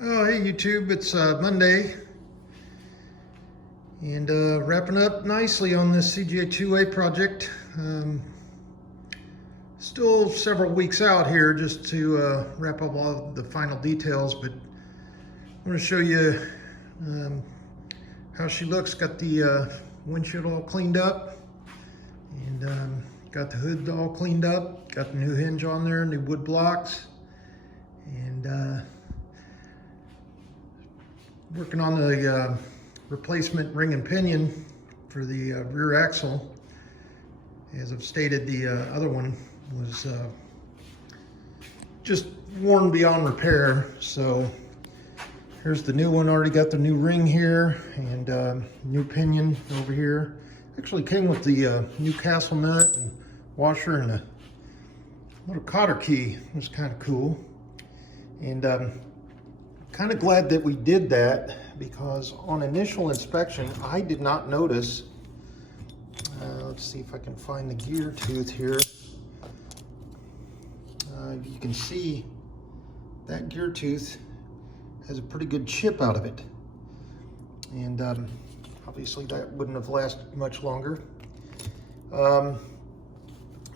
Oh, hey YouTube, it's Monday, and wrapping up nicely on this CJ2A project. Still several weeks out here just to wrap up all of the final details, but I'm going to show you how she looks. Got the windshield all cleaned up, and got the hood all cleaned up, got the new hinge on there, new wood blocks, and working on the replacement ring and pinion for the rear axle. As I've stated, the other one was just worn beyond repair. So here's the new one. Already got the new ring here and new pinion over here. Actually came with the new castle nut and washer and a little cotter key. It was kind of cool. And kind of glad that we did that, because on initial inspection I did not notice. Let's see if I can find the gear tooth here. You can see that gear tooth has a pretty good chip out of it, and obviously that wouldn't have lasted much longer.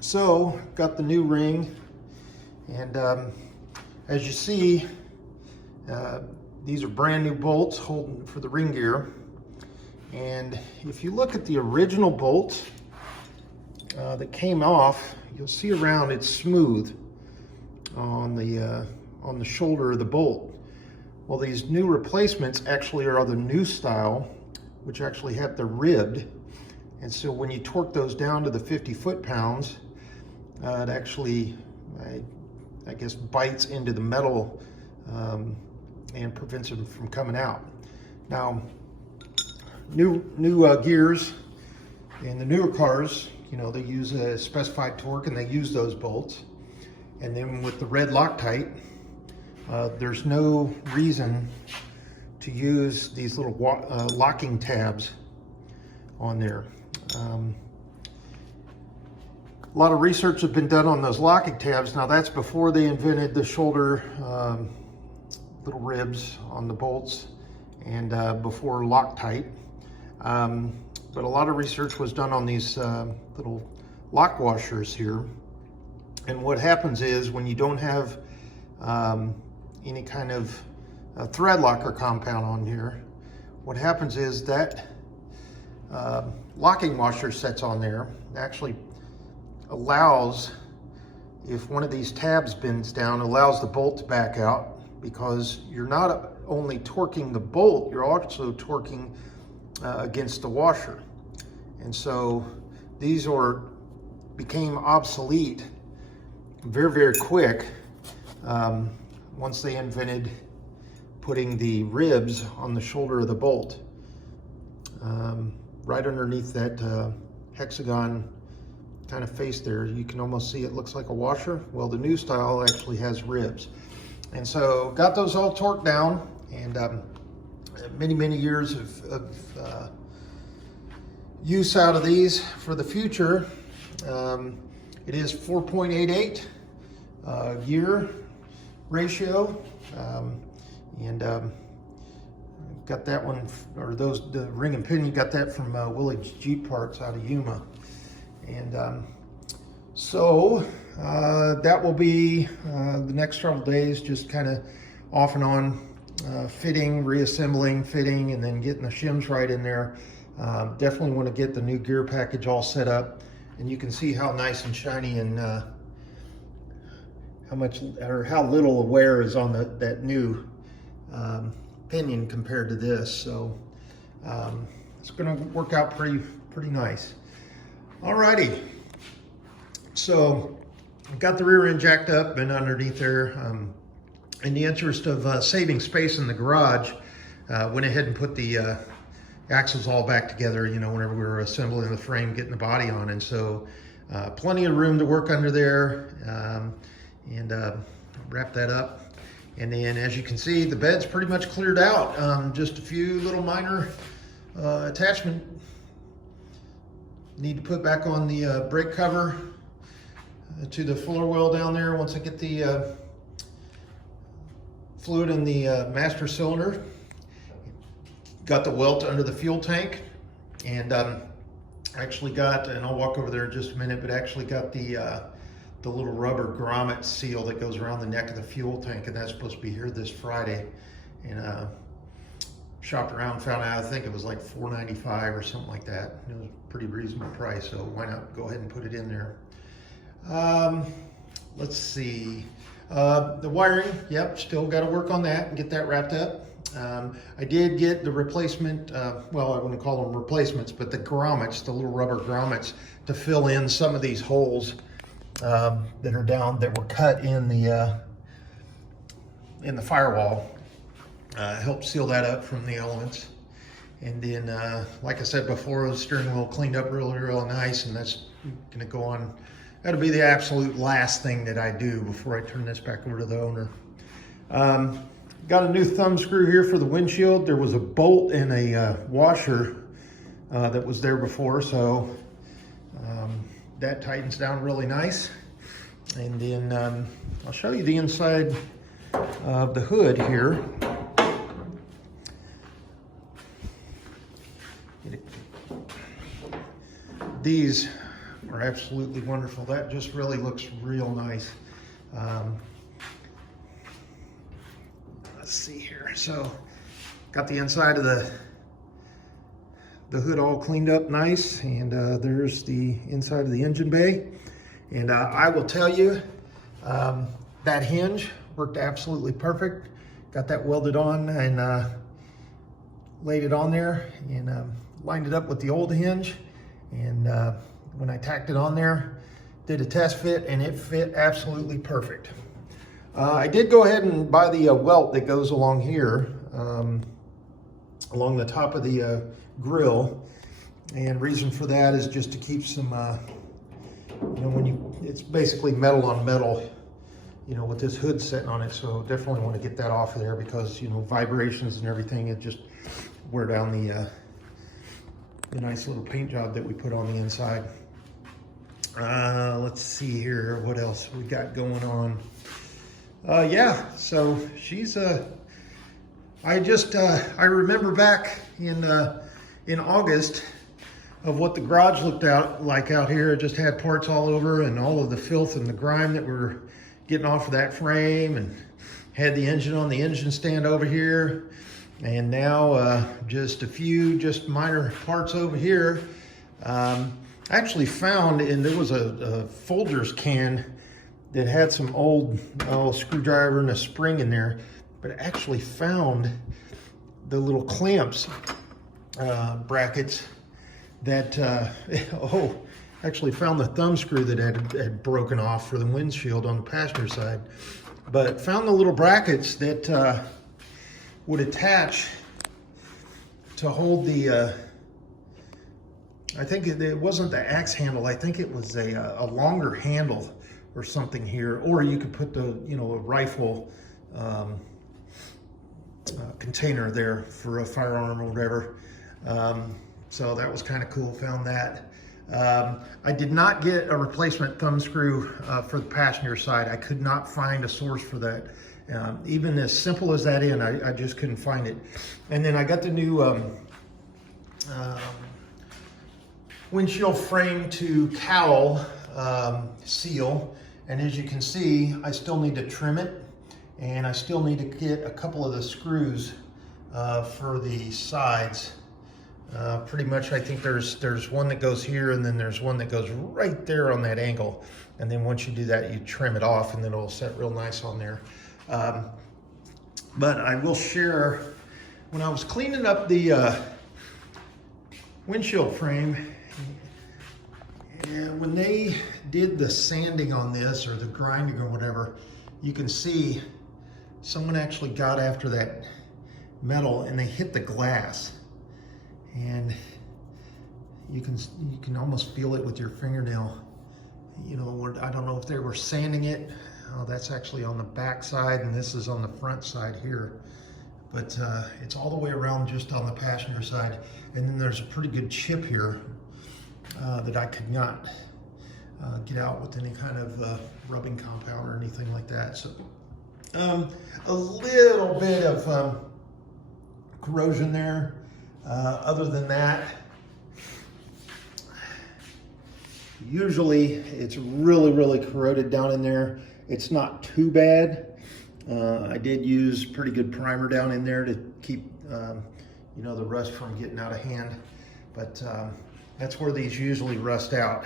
So got the new ring, and as you see, these are brand new bolts holding for the ring gear. And if you look at the original bolt that came off, you'll see around it's smooth on the shoulder of the bolt. Well, these new replacements actually are the new style, which actually have the ribbed. And so when you torque those down to the 50 foot-pounds, it actually, I guess, bites into the metal and prevents them from coming out. Now, new gears in the newer cars, you know, they use a specified torque and they use those bolts. And then with the red Loctite, there's no reason to use these little locking tabs on there. A lot of research has been done on those locking tabs. Now that's before they invented the shoulder little ribs on the bolts, and before Loctite. But a lot of research was done on these little lock washers here. And what happens is, when you don't have any kind of thread locker compound on here, what happens is that locking washer sets on there actually allows, if one of these tabs bends down, allows the bolt to back out, because you're not only torquing the bolt, you're also torquing against the washer. And so these became obsolete very, very quick once they invented putting the ribs on the shoulder of the bolt, right underneath that hexagon kind of face there. You can almost see it looks like a washer. Well, the new style actually has ribs. And so got those all torqued down, and many years of use out of these for the future. It is 4.88 gear ratio, and got that one, or the ring and pinion, got that from Willage Jeep Parts out of Yuma. And so that will be the next several days, just kind of off and on, fitting, reassembling, fitting, and then getting the shims right in there. Definitely want to get the new gear package all set up, and you can see how nice and shiny and how little wear is on that new pinion compared to this. So it's going to work out pretty nice. Alrighty, so I've got the rear end jacked up and underneath there. In the interest of saving space in the garage, went ahead and put the axles all back together, you know, whenever we were assembling the frame, getting the body on. And so plenty of room to work under there, and wrap that up. And then, as you can see, the bed's pretty much cleared out. Just a few little minor attachment need to put back on the brake cover to the floor well down there. Once I get the fluid in the master cylinder. Got the welt under the fuel tank, and actually got, and I'll walk over there in just a minute, but actually got the little rubber grommet seal that goes around the neck of the fuel tank, and that's supposed to be here this Friday. And shopped around, found out, I think it was like $4.95 or something like that. It was a pretty reasonable price, so why not go ahead and put it in there. Let's see. The wiring, yep, still got to work on that and get that wrapped up. I did get the replacement, well, I wouldn't call them replacements, but the grommets, the little rubber grommets, to fill in some of these holes that are down, that were cut in the firewall. Help seal that up from the elements. And then, like I said before, the steering wheel cleaned up real nice, and that's gonna go on. That'll be the absolute last thing that I do before I turn this back over to the owner. Got a new thumb screw here for the windshield. There was a bolt and a washer that was there before, so that tightens down really nice. And then I'll show you the inside of the hood here. These are absolutely wonderful. That just really looks real nice. Let's see here. So, got the inside of the hood all cleaned up nice, and there's the inside of the engine bay. And I will tell you, that hinge worked absolutely perfect. Got that welded on and laid it on there, and lined it up with the old hinge. And when I tacked it on there, did a test fit, and it fit absolutely perfect. I did go ahead and buy the welt that goes along here, along the top of the grill. And reason for that is just to keep some, you know, it's basically metal on metal, you know, with this hood sitting on it. So definitely want to get that off of there, because, you know, vibrations and everything, it just wear down the nice little paint job that we put on the inside. Let's see here, what else we got going on. Yeah, so she's I remember back in August of what the garage looked like out here. It just had parts all over, and all of the filth and the grime that were getting off of that frame, and had the engine on the engine stand over here. And now just a few minor parts over here. I actually found, and there was a Folgers can that had some old screwdriver and a spring in there, but I actually found the little clamps, brackets that, actually found the thumb screw that had broken off for the windshield on the passenger side. But found the little brackets that would attach to hold the, I think it wasn't the axe handle, I think it was a longer handle or something here, or you could put the, you know, a rifle container there for a firearm or whatever. So that was kind of cool, found that. I did not get a replacement thumb screw for the passenger side. I could not find a source for that. Even as simple as that I just couldn't find it. And then I got the new windshield frame to Cowl seal. And as you can see, I still need to trim it, and I still need to get a couple of the screws for the sides. Pretty much, I think there's one that goes here, and then there's one that goes right there on that angle. And then once you do that, you trim it off, and then it'll set real nice on there. But I will share, when I was cleaning up the windshield frame, and when they did the sanding on this, or the grinding or whatever, you can see someone actually got after that metal and they hit the glass. And you can almost feel it with your fingernail. You know, I don't know if they were sanding it. Oh, that's actually on the back side, and this is on the front side here. But it's all the way around just on the passenger side. And then there's a pretty good chip here that I could not get out with any kind of rubbing compound or anything like that. So A little bit of corrosion there. Other than that, usually it's really, really corroded down in there. It's not too bad. I did use pretty good primer down in there to keep you know, the rust from getting out of hand. But that's where these usually rust out,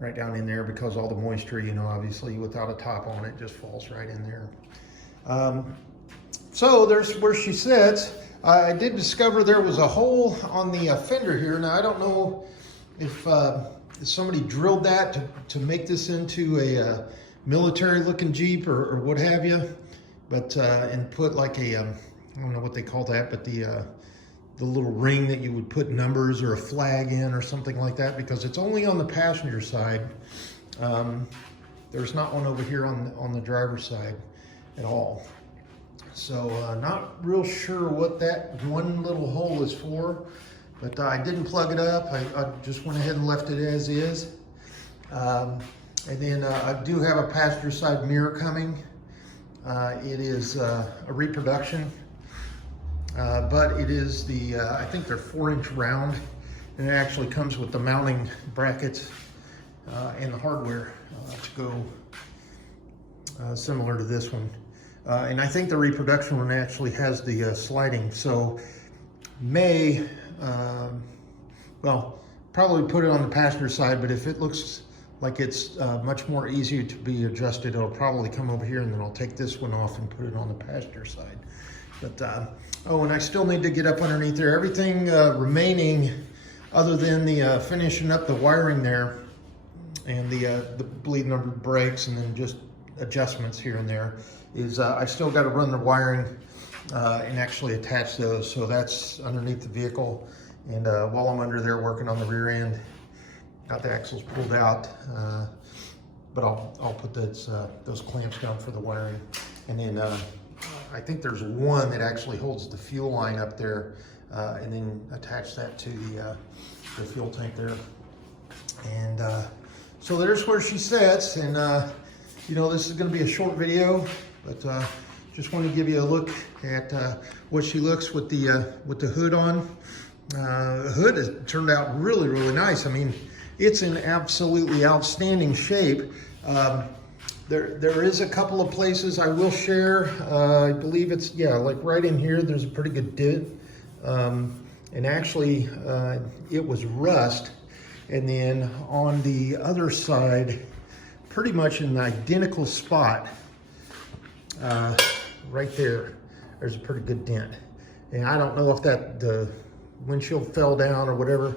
right down in there, because all the moisture, you know, obviously without a top on it, just falls right in there. So there's where she sits. I did discover there was a hole on the fender here. Now, I don't know if somebody drilled that to make this into a military looking Jeep or what have you, but and put like a, I don't know what they call that, but the little ring that you would put numbers or a flag in or something like that, because it's only on the passenger side. There's not one over here on the driver's side at all. So not real sure what that one little hole is for, but I didn't plug it up. I just went ahead and left it as is. And then I do have a passenger side mirror coming. It is a reproduction, but it is the, I think they're 4-inch round, and it actually comes with the mounting brackets and the hardware to go similar to this one. And I think the reproduction one actually has the sliding, so may, well, probably put it on the passenger side, but if it looks like it's much more easier to be adjusted, it'll probably come over here, and then I'll take this one off and put it on the passenger side. But, oh, and I still need to get up underneath there. Everything remaining other than the finishing up the wiring there and the bleed number brakes, and then just adjustments here and there, is I still got to run the wiring and actually attach those. So that's underneath the vehicle, and while I'm under there working on the rear end, got the axles pulled out, but I'll put those clamps down for the wiring. And then I think there's one that actually holds the fuel line up there, and then attach that to the fuel tank there. And so there's where she sits, and you know, this is going to be a short video, but just want to give you a look at what she looks with the hood on. The hood has turned out really, really nice. I mean, it's in absolutely outstanding shape. There is a couple of places I will share. I believe it's, yeah, like right in here, there's a pretty good dent. And actually, it was rust. And then on the other side, pretty much in an identical spot, right there, there's a pretty good dent. And I don't know if the windshield fell down or whatever.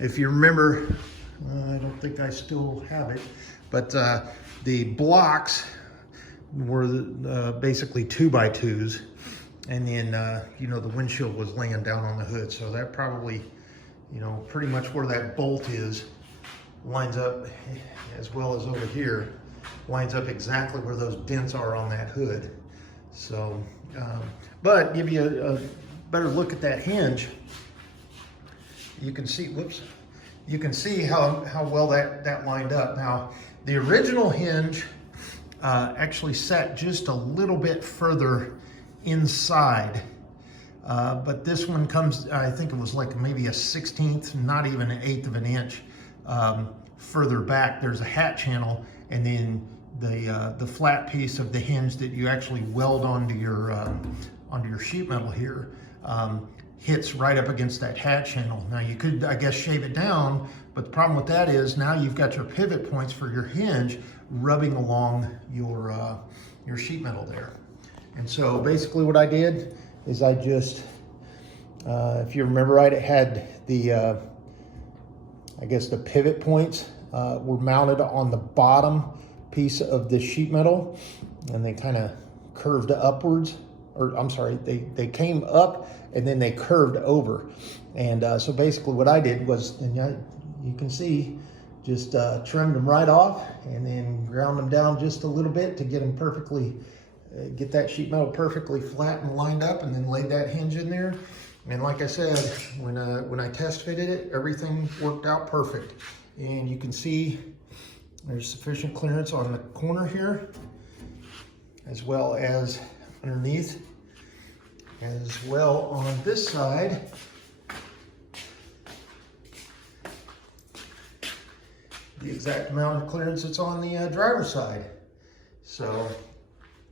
If you remember, I don't think I still have it, but the blocks were basically 2x2s, and then you know, the windshield was laying down on the hood, so that probably, you know, pretty much where that bolt is lines up, as well as over here, lines up exactly where those dents are on that hood. So, but give you a better look at that hinge. You can see, whoops, you can see how well that lined up. Now, the original hinge actually sat just a little bit further inside, but this one comes, I think it was like maybe a 1/16, not even an 1/8 of an inch further back. There's a hat channel, and then the flat piece of the hinge that you actually weld onto your sheet metal here hits right up against that hat channel. Now, you could, I guess, shave it down, but the problem with that is now you've got your pivot points for your hinge rubbing along your sheet metal there. And so basically what I did is I just, if you remember right, it had the, I guess the pivot points were mounted on the bottom piece of the sheet metal, and they kind of curved upwards, or I'm sorry, they came up and then they curved over. And so basically what I did was, and you can see, just trimmed them right off and then ground them down just a little bit to get them perfectly, get that sheet metal perfectly flat and lined up, and then laid that hinge in there. And like I said, when I test fitted it, everything worked out perfect. And you can see there's sufficient clearance on the corner here. as well as underneath, as well on this side. The exact amount of clearance that's on the driver's side. So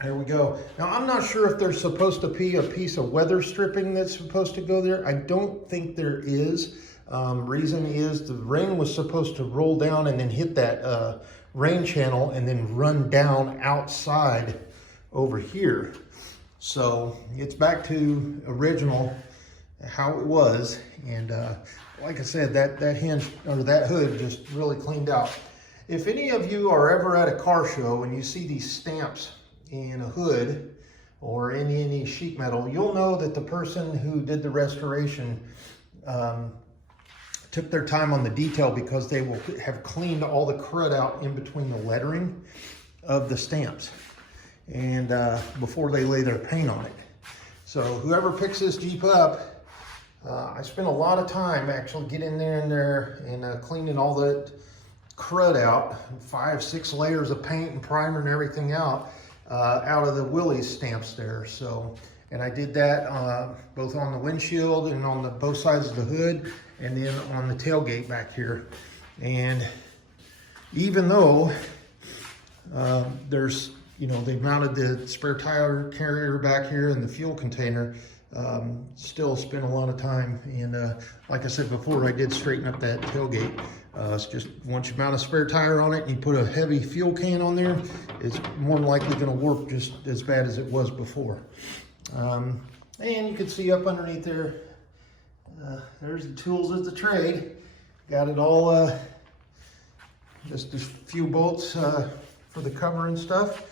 there we go. Now I'm not sure if there's supposed to be a piece of weather stripping that's supposed to go there. I don't think there is. Reason is the rain was supposed to roll down and then hit that rain channel and then run down outside over here. So it's back to original how it was. And like I said, that hinge or that hood just really cleaned out. If any of you are ever at a car show and you see these stamps in a hood or any sheet metal, you'll know that the person who did the restoration took their time on the detail, because they will have cleaned all the crud out in between the lettering of the stamps and before they lay their paint on it. So whoever picks this Jeep up, I spent a lot of time actually getting in there and cleaning all that crud out, 5-6 layers of paint and primer and everything out of the Willys stamps there. So, and I did that both on the windshield and on both sides of the hood, and then on the tailgate back here. And even though there's, you know, they mounted the spare tire carrier back here and the fuel container, still spent a lot of time. And like I said before, I did straighten up that tailgate. It's just once you mount a spare tire on it and you put a heavy fuel can on there, it's more than likely going to work just as bad as it was before. And you can see up underneath there, there's the tools of the trade. Got it all, just a few bolts for the cover and stuff.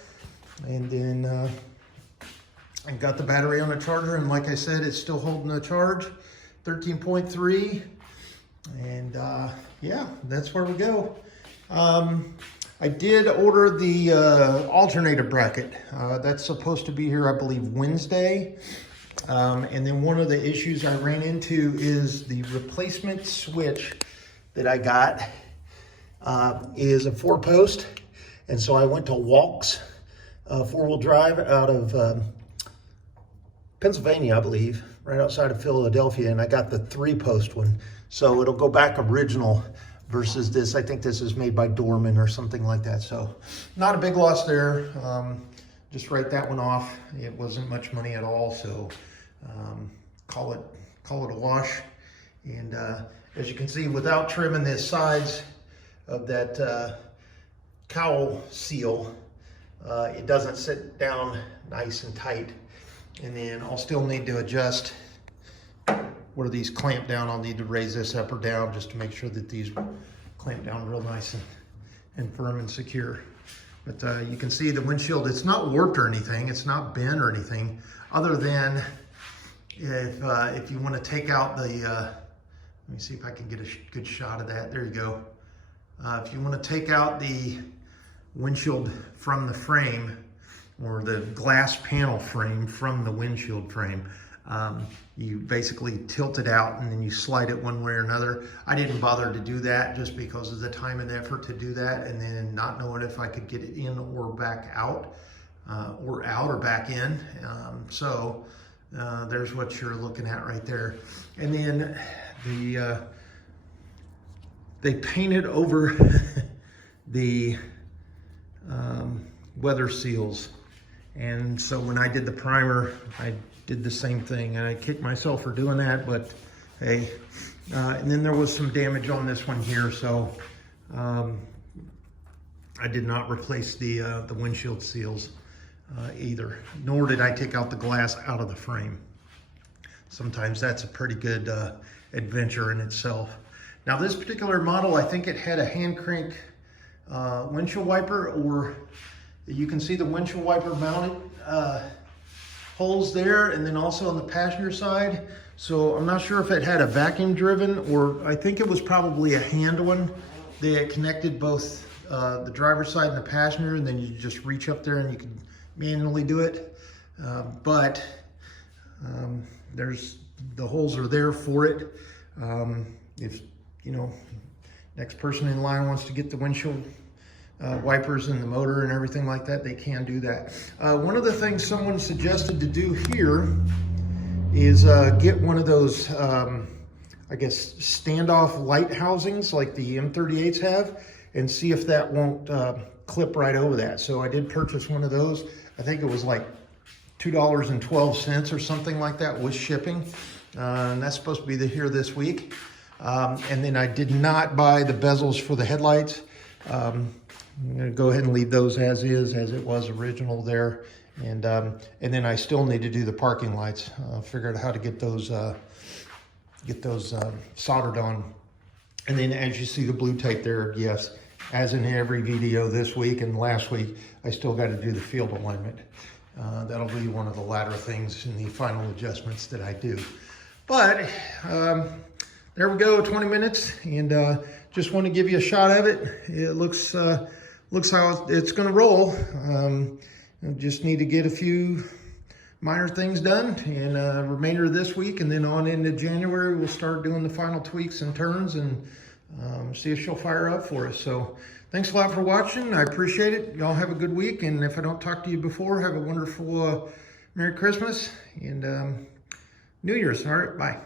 And then I got the battery on the charger, and like I said, it's still holding a charge, 13.3. And yeah, that's where we go. I did order the alternator bracket. That's supposed to be here, I believe, Wednesday. And then one of the issues I ran into is the replacement switch that I got is a 4-post. And so I went to Walks 4-wheel drive out of Pennsylvania, I believe, right outside of Philadelphia, and I got the 3-post one. So it'll go back original versus this. I think this is made by Dorman or something like that. So not a big loss there. Just write that one off. It wasn't much money at all. So call it a wash. And as you can see, without trimming the sides of that cowl seal, it doesn't sit down nice and tight. And then I'll still need to adjust where these clamp down. I'll need to raise this up or down just to make sure that these clamp down real nice and firm and secure. But you can see the windshield, it's not warped or anything. It's not bent or anything, other than if you want to take out the, let me see if I can get a good shot of that. There you go. If you want to take out the windshield from the frame, or the glass panel frame from the windshield frame, you basically tilt it out and then you slide it one way or another. I didn't bother to do that just because of the time and effort to do that, and then not knowing if I could get it in or back out, or out or back in. So there's what you're looking at right there. And then they painted over the weather seals. And so when I did the primer, I did the same thing, and I kicked myself for doing that, but hey. And then there was some damage on this one here, so I did not replace the windshield seals either, nor did I take out the glass out of the frame. Sometimes that's a pretty good adventure in itself. Now this particular model, I think it had a hand crank windshield wiper, or you can see the windshield wiper mounted holes there, and then also on the passenger side. So I'm not sure if it had a vacuum driven, or I think it was probably a hand one that connected both the driver's side and the passenger, and then you just reach up there and you can manually do it. But there's the holes are there for it. If you know, next person in line wants to get the windshield wipers in the motor and everything like that, they can do that. One of the things someone suggested to do here is get one of those, I guess, standoff light housings like the M38s have, and see if that won't clip right over that. So I did purchase one of those. I think it was like $2.12 or something like that with shipping. And that's supposed to be here this week. And then I did not buy the bezels for the headlights. I'm gonna go ahead and leave those as is, as it was original there. And then I still need to do the parking lights. Figure out how to get those soldered on. And then as you see the blue tape there, yes, as in every video this week and last week, I still got to do the field alignment. That'll be one of the latter things in the final adjustments that I do. But there we go, 20 minutes, and just want to give you a shot of it. It looks how it's going to roll. Just need to get a few minor things done, and remainder of this week, and then on into January, we'll start doing the final tweaks and turns and see if she'll fire up for us. So thanks a lot for watching. I appreciate it. Y'all have a good week, and if I don't talk to you before, have a wonderful Merry Christmas and New Year's. All right, bye.